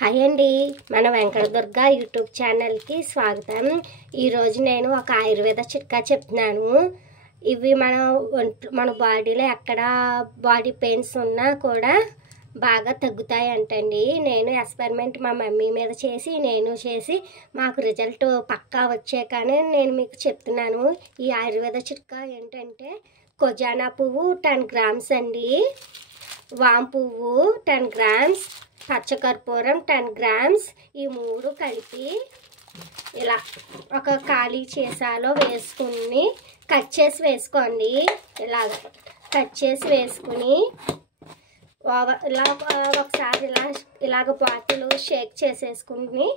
Hi అండి, మన Venkatadurga YouTube ఛానల్కి స్వాగతం. ఈరోజు నేను ఒక ఆయుర్వేద చిట్కా చెప్తున్నాను. ఇవి మన బాడీలో ఎక్కడ బాడీ పెయిన్స్ ఉన్నా కూడా బాగా తగ్గుతాయి అంటండి. నేను ఎక్స్పెరిమెంట్ మా మమ్మీ మీద చేసి మాకు రిజల్ట్ పక్కా వచ్చాకనే నేను మీకు చెప్తున్నాను. ఈ ఆయుర్వేద చిట్కా ఏంటంటే ఖజానా పువ్వు 10 గ్రామ్స్ అండి, వామ్ పువ్వు 10 గ్రామ్స్, పచ్చకర్పూరం 10 గ్రామ్స్. ఈ మూడు కలిపి ఇలా ఒక ఖాళీ సీసాలో వేసుకుని కట్ చేసి వేసుకోండి. ఇలాగ కట్ చేసి వేసుకుని ఒకసారి ఇలాగ బాటిల్ షేక్ చేసేసుకుని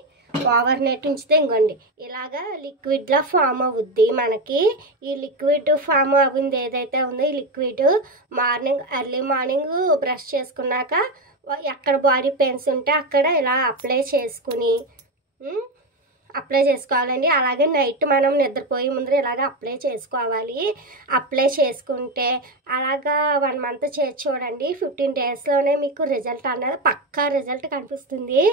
ఓవర్ నైట్ ఉంచితే ఇంకోండి ఇలాగా లిక్విడ్లా ఫామ్ అవుద్ది. మనకి ఈ లిక్విడ్ ఫామ్ అవ్వింది ఏదైతే ఉందో ఈ లిక్విడ్ ఎర్లీ మార్నింగ్ బ్రష్ చేసుకున్నాక ఎక్కడ బాడీ పెయిన్స్ ఉంటే అక్కడ ఇలా అప్లై చేసుకోవాలండి. అలాగే నైట్ మనం నిద్రపోయే ముందర ఇలాగ అప్లై చేసుకోవాలి. అప్లై చేసుకుంటే అలాగా 1 మంత్ చేసి చూడండి. 15 డేస్లోనే మీకు రిజల్ట్ అన్నది పక్కా రిజల్ట్ కనిపిస్తుంది.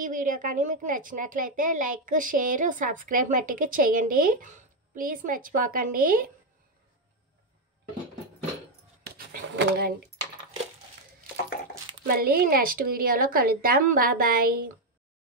ఈ వీడియో కానీ మీకు నచ్చినట్లయితే లైక్, షేర్, సబ్స్క్రైబ్ మట్టికి చేయండి. ప్లీజ్ మర్చిపోకండి. మళ్ళీ నెక్స్ట్ వీడియోలో కలుద్దాం. బాయ్.